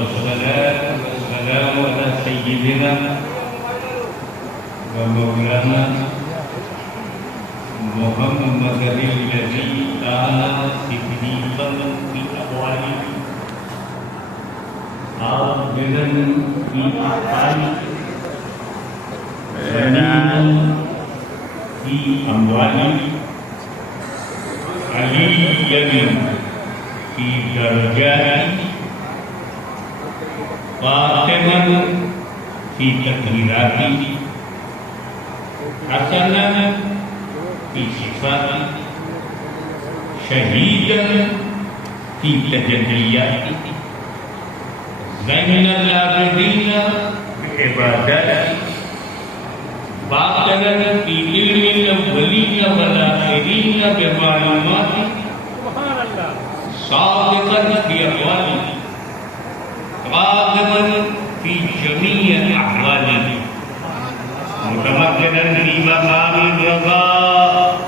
والصلاة والسلام على سيدنا ومولانا محمد الذي كان صديقا في أقواله عابدا في أفعاله غنيا في أمواله عليا في درجاته قاتما في تقديراته حسنا في صفاته شهيدا في تجلياته زين العابدين بعباداته باطنا في علم الأولين والآخرين بمعلوماته صادقا في أقواله قادما في جميع أحواله متمكنا في مقام الرضا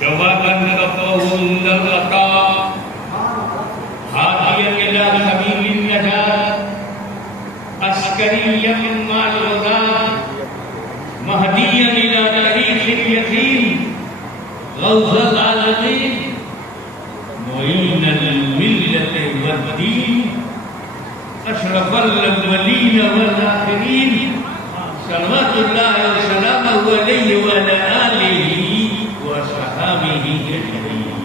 جوابا كفه الغطاء هاديا إلى سبيل النجاة عسكريا مع الغزاة مهديا إلى طريق اليقين غوث العالمين معين الملة والدين أشرف الأولين والآخرين صلوات الله وسلامه عليه وعلى آله وصحابه أجمعين.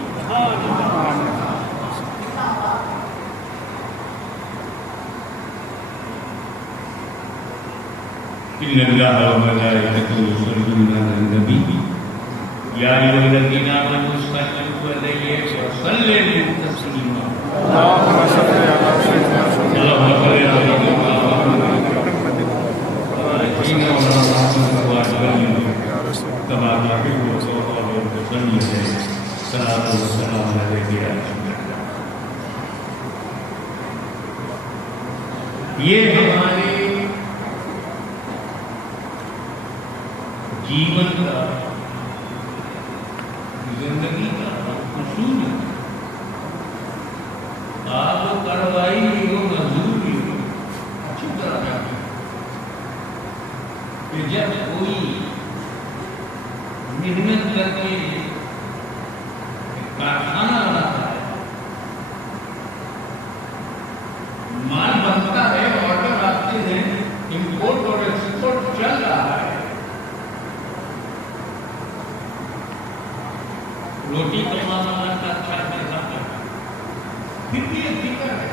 إن الله وملائكته يصلون على النبي يا أيها الذين آمنوا صلوا عليه وسلموا تسليما. اللهم صل على سيدنا كما تحب وترضى وتسلم الصلاة والسلام عليك يا رسول الله. یہ ہمارے جیون کا زندگی کا اصول ہے. آپ کروائی ہو مزدوری ہو اچھی طرح جاتے کہ جب کوئی محنت کر کے کارخانہ بناتا ہے مال بنتا ہے آرڈر آتے ہیں امپورٹ اور ایکسپورٹ چل رہا ہے روٹی کمانا کا اچھا پیسہ پھر بھی ایک فکر ہے.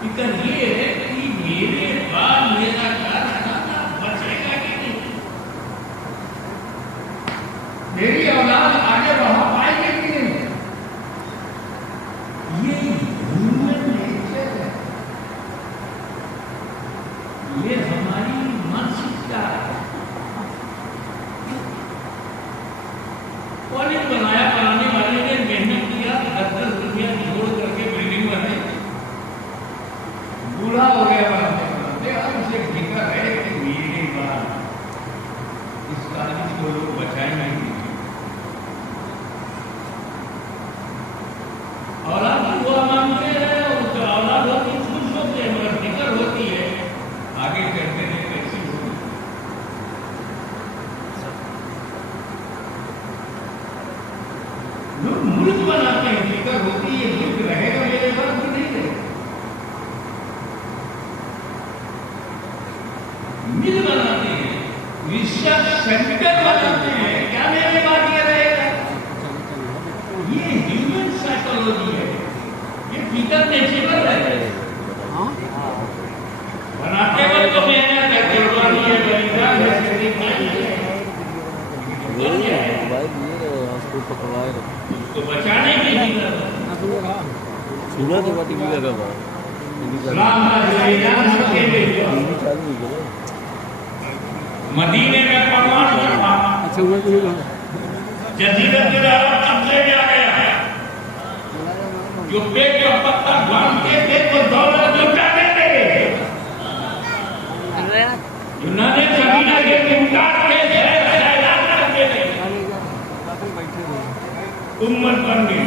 فکر یہ ہے کہ میرے بعد میرا کارخانہ بچے گا کہ نہیں, میری اولاد آگے بڑھا پائے گی کہ نہیں. یہ ہیومن نیچر ہے, یہ ہماری مانسکتا ہے. کالج بنایا, بنانے والے نے محنت کیا, 10 روپیہ جوڑ کر کے بلڈنگ بنے, بوڑھا ہو گیا بناتے بناتے. اب اسے فکر ہے کہ میرے بعد اس کالج کو لوگ بچائیں گے. اولاد دعا مانگتے ہیں, اولاد ہوتی خوش ہوتے ہیں, مگر فکر ہوتی ہے آگے چلتے ہیں کیسی ہوگی. ملک بناتے ہیں, فکر ہوتی ہے ملک رہے گا میرے بعد بھی نہیں رہے گا. مل بناتے ہیں, ریسرچ سینٹر بناتے ہیں, کیا میرے بعد یہ رہے گا. یہ ہیومن سائیکولوجی ہے, یہ فکر نیچرل ہے. بناتے وقت تو محنت ہے, قربانی ہے, بلیدان ہے, اس کو بچانے کی مدینے میں پروان کروا جزیرت العرب قبضے میں آ گیا ہے. جو پیٹ کا پتہ باندھتے تھے وہ دولت لٹا دیتے, یونان زمینہ کے انکار کے اعلان کرتے تھے, امت بن گئی.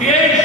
23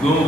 2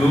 2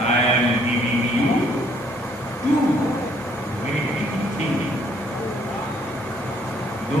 I am giving you 2 great things. 2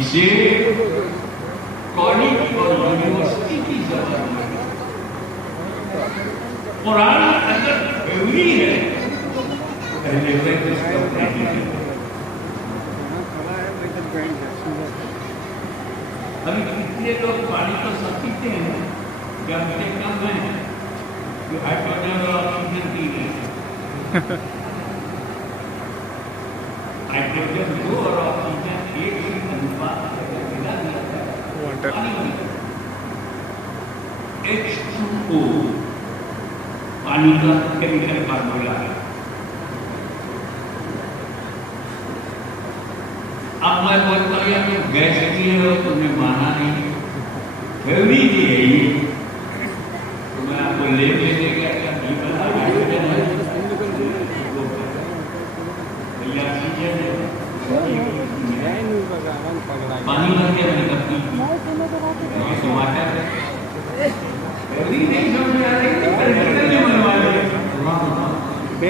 اسے کالج اور یونیورسٹی کی زبان میں قرآن اگر ضروری ہے پہلے پریکٹس کرتے ہیں. ابھی کتنے لوگ پانی کو سمجھتے ہیں کہ ہم سے کم ہیں جو ہائیڈروجن اور آکسیجن کی گئی. ہائیڈروجن 2 اور آکسیجن 1 کی انوپات ملا دیا ہے. H2O پانی کا کیمیکل فارمولا ہے. اب میں بولتا ہوں کہ گیس کی ہے اور تم نے مانا نہیں تھیوری کی ہے یہ تو میں آپ کو لے کے دے گیا کیا نہیں بنا ہائیڈروجن ہے پانی بھر کے میں کرتی ٹماٹر تھیوری نہیں سمجھ میں آ رہی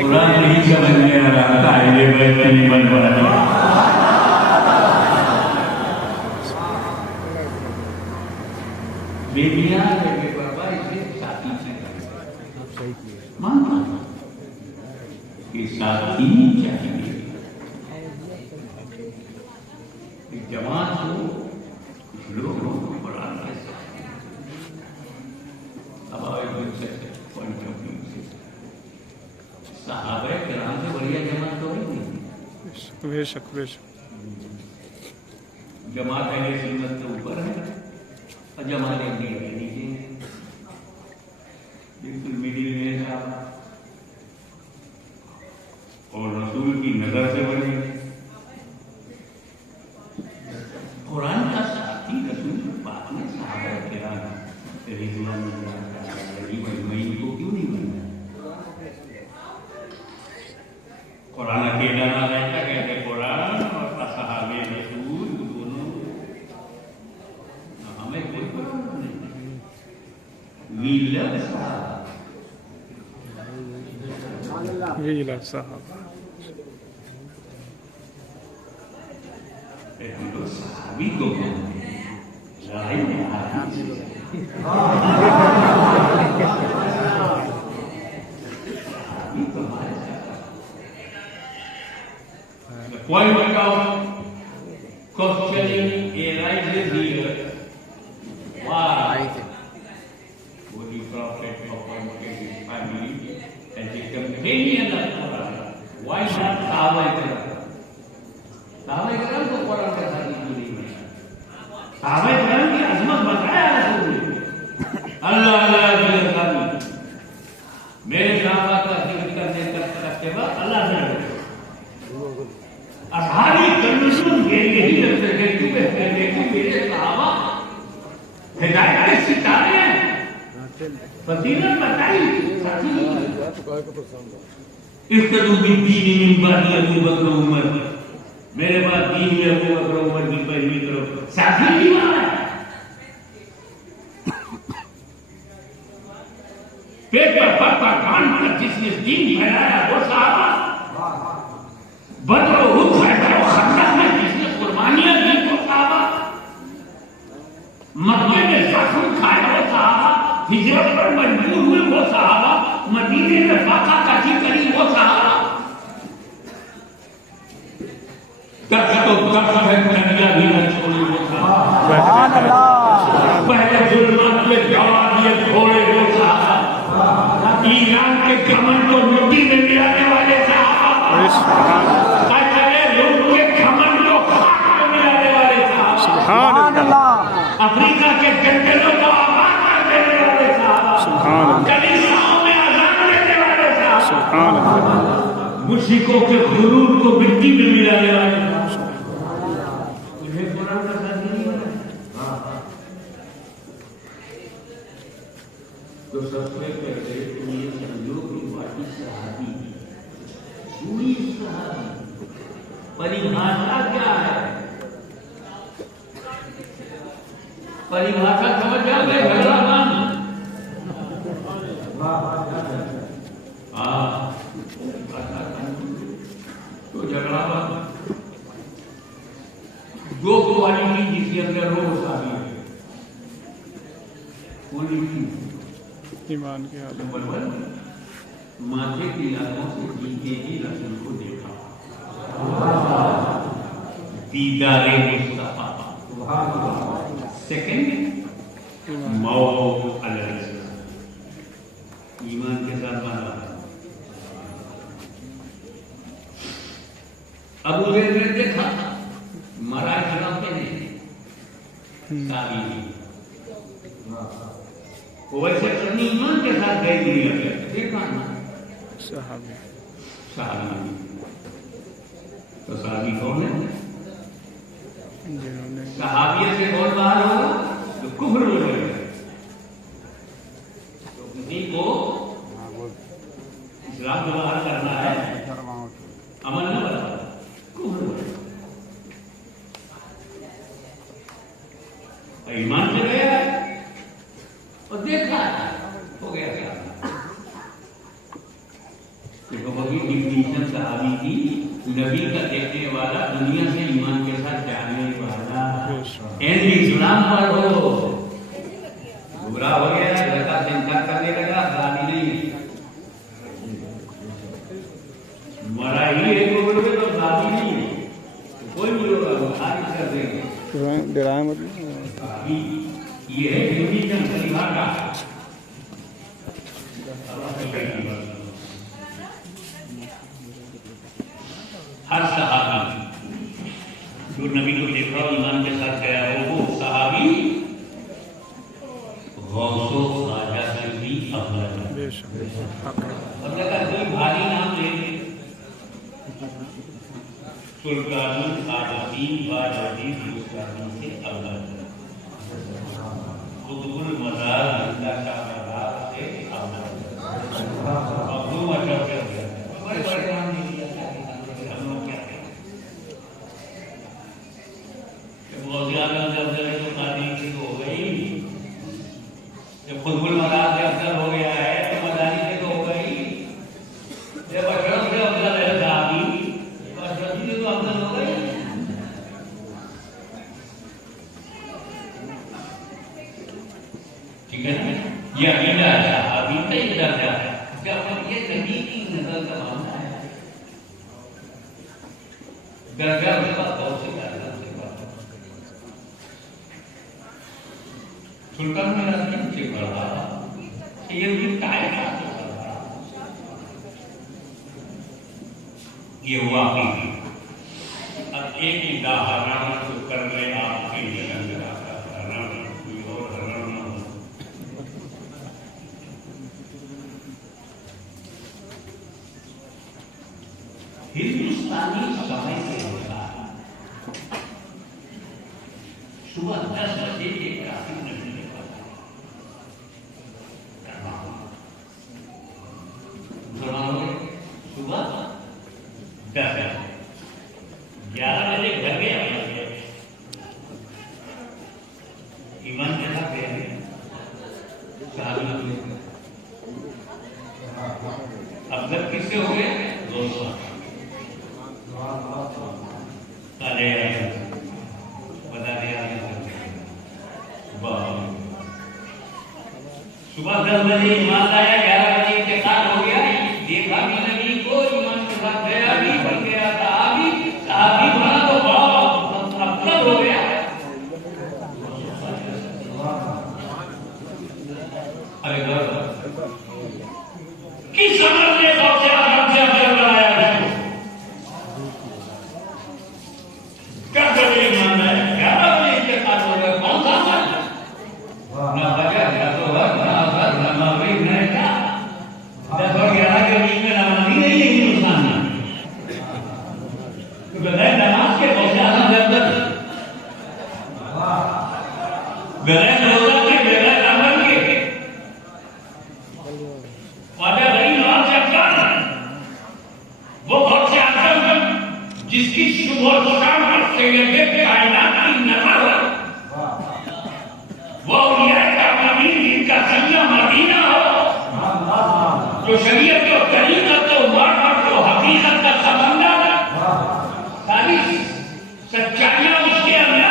قرآن نہیں سمجھ میں آ رہا تھا نہیں بن پا رہا. بیبیاں لگے بابا اسے ساتھی چاہیے مانتا کہ ساتھی چاہیے. ایک جوان ہو کچھ لوگ کو قرآن کے ساتھ اب آئے پوائنٹ آف ویو سے صحابہ کرام سے بڑھیا جماعت تو نہیں. بے شک بے شک. جماعت اہل سنت کے اوپر ہے اور جماعت نیچے بالکل مڈل میں صاحب اور رسول کی نظر سے بنے قرآن کا ساتھی رسول پاک نے صحابہ کرام رضوان اللہ اجمعین کو کیوں نہیں بننا. قرآن اکیلا نہ رہتا کہتے قرآن اور اصحاب رسول دونوں ہمیں کوئی پرواہ نہیں. We love صحابہ. وی لو صاحب صحابی کو point of questioning arises here. Why Holy Prophet appointed his family as a companion of Quran? Why not Sahaba Ikram? Sahaba Ikram کو قرآن کے ساتھ جڑی ہوئی ہے. صحابہ اکرام کی عظمت بتایا رسول نے. اللہ اللہ کی میرے صحابہ کا ذکر کرنے کے بعد اللہ سے ڈرو. اصحابی کنوشن یہی لگتے ہیں کہ میرے صحابہ ہدایت کے ستارے ہیں. فضیلت بتائی اقتدوا بالدین من بعد ابو بکر و عمر. میرے بعد دین میں ابو بکر و عمر کی پیروی کرو. ساتھی ایمان ہے. پیٹ پر پتا کان پر جس نے دین پھیلایا وہ صحابہ. بدر و احد خیبر و خندق میں جس نے قربانیاں دی وہ صحابہ. مکے میں زخم کھائے وہ صحابہ. ہجرت پر مجبور ہوئے وہ صحابہ. مدینے میں فاقہ کشی کری وہ صحابہ. درخت و درخت ہے کنیا بھی نہ چھوڑی وہ صحابہ. پہلے ظلمات میں جوابیت گھوڑے وہ صحابہ. ایران کے کمن کو مٹی میں ملانے والے صحابہ. افریقہ کے جنگلوں کو آباد کر دینے والے صحابہ. کلیساؤں میں اذان دینے والے صحابہ. مشرکوں کے غرور کو مٹی میں ملانے والے انہیں قرآن کا ساتھ نہیں بنا. تو سب سے پہلے تم یہ سمجھو کہ واقعی صحابی پوری صحابی پریبھاشا کیا ہے. پریبھاشا سمجھ جاؤ گے جھگڑا بند. تو جھگڑا بند جو کوالٹی کے اندر روح صحابی ہے ایمان کی حالت نمبر 1 ماتھے کی لاتوں سے جیتے ہی رسول کو دیکھا دیدار مصطفیٰ. سیکنڈ موت علیہ السلام ایمان کے ساتھ مانا. ابو ذر نے دیکھا مرا جناب کے نہیں صحابی نہیں ویسے اپنی ایمان کے ساتھ گئے نہیں لگے دیکھا نا صحابی تو صحابی کون ہے؟ جنہوں نے صحابیت سے کون باہر ہوگا تو کفر ہو جائے گا. تو کسی کو اسلام کو باہر کرنا ہے عمل نہ بتا کفر ہو جائے گا. ایمان سے گیا اور دیکھا ہو گیا کیا دیکھو بھائی ڈیفینیشن صحابی کی نبی کا دیکھنے والا دنیا سے ایمان کے ساتھ جانے والا اسلام پر ہو گمراہ ہو گیا زکات سے انکار کرنے لگا صحابی نہیں مرا ہی ایک عمر میں تو صحابی نہیں ہے کوئی نہیں ہوگا وہ خارج کر دیں گے. ڈرائے مطلب یہ ہے ڈیفینیشن خلیفہ کا. ہر صحابی جو نبی کو دیکھا اور ایمان کے ساتھ گیا ہو وہ صحابی غوث و خواجہ سے بھی افضل ہے. بے شک اب اگر کوئی بھاری نام لے لے سلطان العارفین باجی سلطانی سے افضل ہے. قطب المزار زندہ شاہ بازار سے افضل ہے. مخدوم اشرف سے افضل ہے. بڑے بڑے نام نہیں لیا ہم لوگ کیا کہیں غوث اعظم سے افضل ہے تو قادری کی تو ہو گئی. جب قطب المزار سے افضل ہو گیا ہے تو مدانی سے تو ہو گئی. جب اشرف سے افضل ہے صحابی تو اشرف سے تو افضل ہو گئی. ٹھیک ہے نا یہ عقیدہ ہے صحابی کا یہ درجہ ہے جب یہ نبی کی نظر کا معاملہ ہے درجہ اس کا بہت سے درجہ سے بڑھا. سلطان میرا دن سے بڑھا یہ بھی کائنات سے بڑھا. یہ واقعی اب ایک ہی دہانا تو کر لیں آپ کے لیے کوئی اور حرام نہ ہو. ہندوستانی سمے کے انسار صبح 10 بجے کے ٹریفک نکلنے والا مسلمانوں نے صبح 10 بجے 11 بجے گھر گئے ایمان کے ساتھ گئے صحابی افضل کس سے ہو گئے 200 صبح 10 بجے ایمان لایا 11 بجے انتقال ہو گیا. دیکھا بھی نبی کو ایمان کے ساتھ گیا بھی بن گیا صحابی بنا تو بڑا افضل ہو گیا. ارے کس عمل نے غوث اعظم سے افضل بنایا اس کو؟ کیا کرے ایمان ہے 11 بجے انتقال ہو گیا کون سا عمل نہ بجا نہ تو نہ اثر نہ مغرب نہ کیا 10 اور 11 کے بیچ میں نمازی نہیں ہے ہندوستان میں تو بغیر نماز کے غوث اعظم سے افضل بغیر روزہ کے بغیر عمل کے خواجہ غریب نواز سے افضل وہ غوث اعظم جس کی صبح و شام پر سید کائنات کی نظر وہ اولیاء کرامین جن کا سیاح مدینہ ہو جو شریعت و طریقت و معرفت و حقیقت کا سمندر ساری سچائیاں اس کے اندر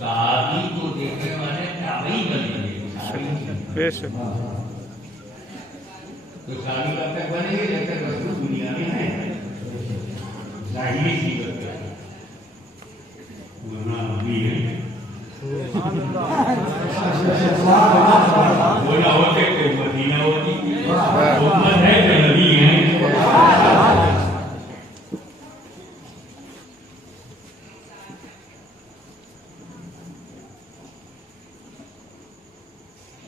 صحابی کو دیکھنے والے تابعی بنے بے شک تو صحابی کب تک بنے گے جب تک رسول دنیا میں ہے ظاہری صورت ہے ورنہ ابھی ہے وہ نہ ہوتے تو مدینہ ہوتی امت ہے تو نبی ہے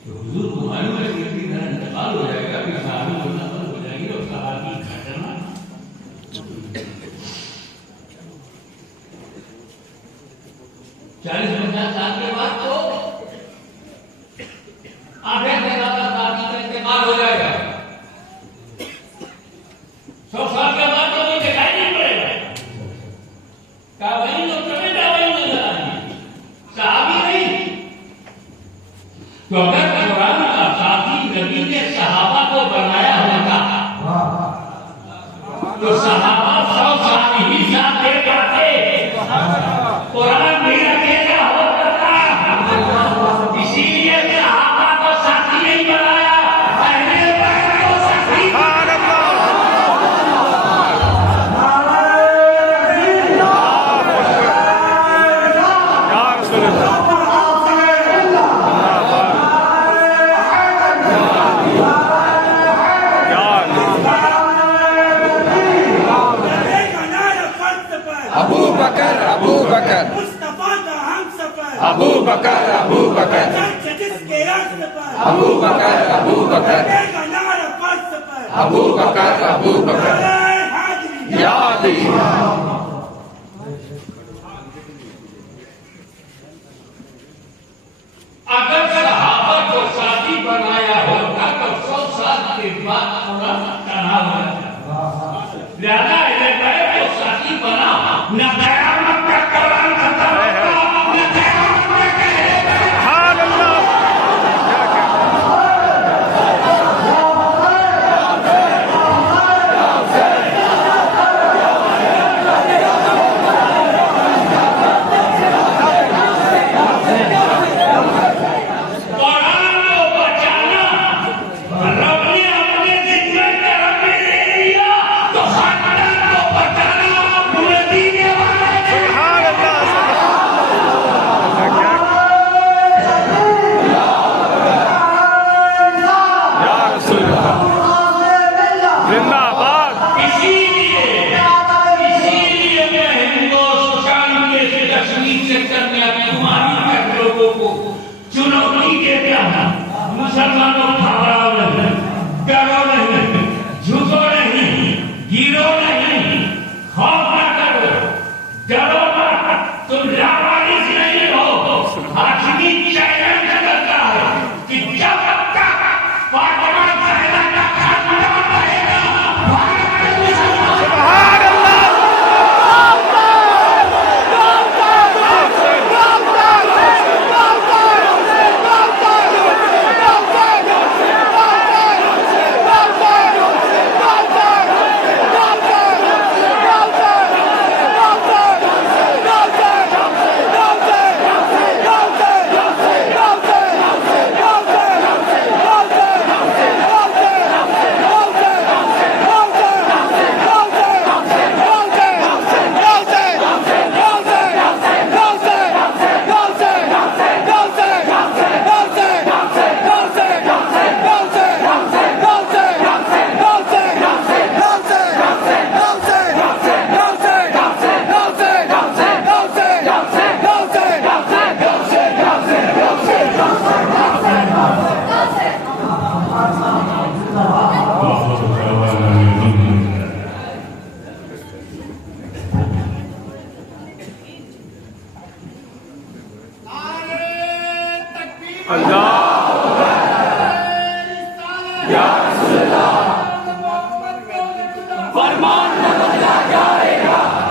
تو حضور کو معلوم ہے کہ ایک دن انتقال ہو جائے گا کہ صحابی ہونا بند ہو جائے گی اور صحابی گھٹنا 40-50 سال کے بعد تو آدھے سے زیادہ صحابی کا انتقال ہو جائے گا 100 سال کے بعد تو کوئی دکھائی نہیں پڑے گا تابعین تو کبھی تابعین نظر آئیں گے صحابی نہیں تو اگر قرآن کا ساتھی نبی نے صحابہ کو بنایا ہوتا تو صحابہ 100 سال ہی ساتھ دے پاتے قرآن بھی اکیلا ہوتا تھا اسی لیے صحابہ کو ساتھی نہیں بنایا اہل بیت کو ساتھی یا رسول اللہ ابو بکر ابو بکر مصطفیٰ کا ہم سفر ابو بکر ابو بکر جس کے راستے پر ابو بکر ابو بکر کا نعرہ فلسفہ پر ابو بکر ابو بکر حاضری یا علی اگر صحابہ کو ساتھی بنایا ہوتا تو 100 سال کے بعد قرآن تنہا ہو جاتا لہذا اہل بیت کو ساتھی بنا نہ قیامت تک قرآن ختم ہوتا نہ قیامت تک اہل بیت سبحان اللہ قرآن کو بچانا رب نے اپنے ذمہ میں رب نے لے لیا تو خاندان کو بچانا مدینے والے نے سبحان اللہ یا رسول اللہ زندہ آباد اسی لیے میں ہندوستان کے کشمیر سے کرنے تمہاری تک لوگوں کو چنوتی دیتے ہیں مسلمانوں گھبراؤ نہیں ڈرو نہیں جھکو نہیں گرو نہیں خوف نہ کرو ڈرو نہ تم لاوارث نہیں ہو حاکمی چیلنج کرتا ہے کہ جب تک فاطمہ زہرا کا خاندان رہے گا بھارت میں مسلمان سبحان اللہ فرمان نہ بدلا جائے گا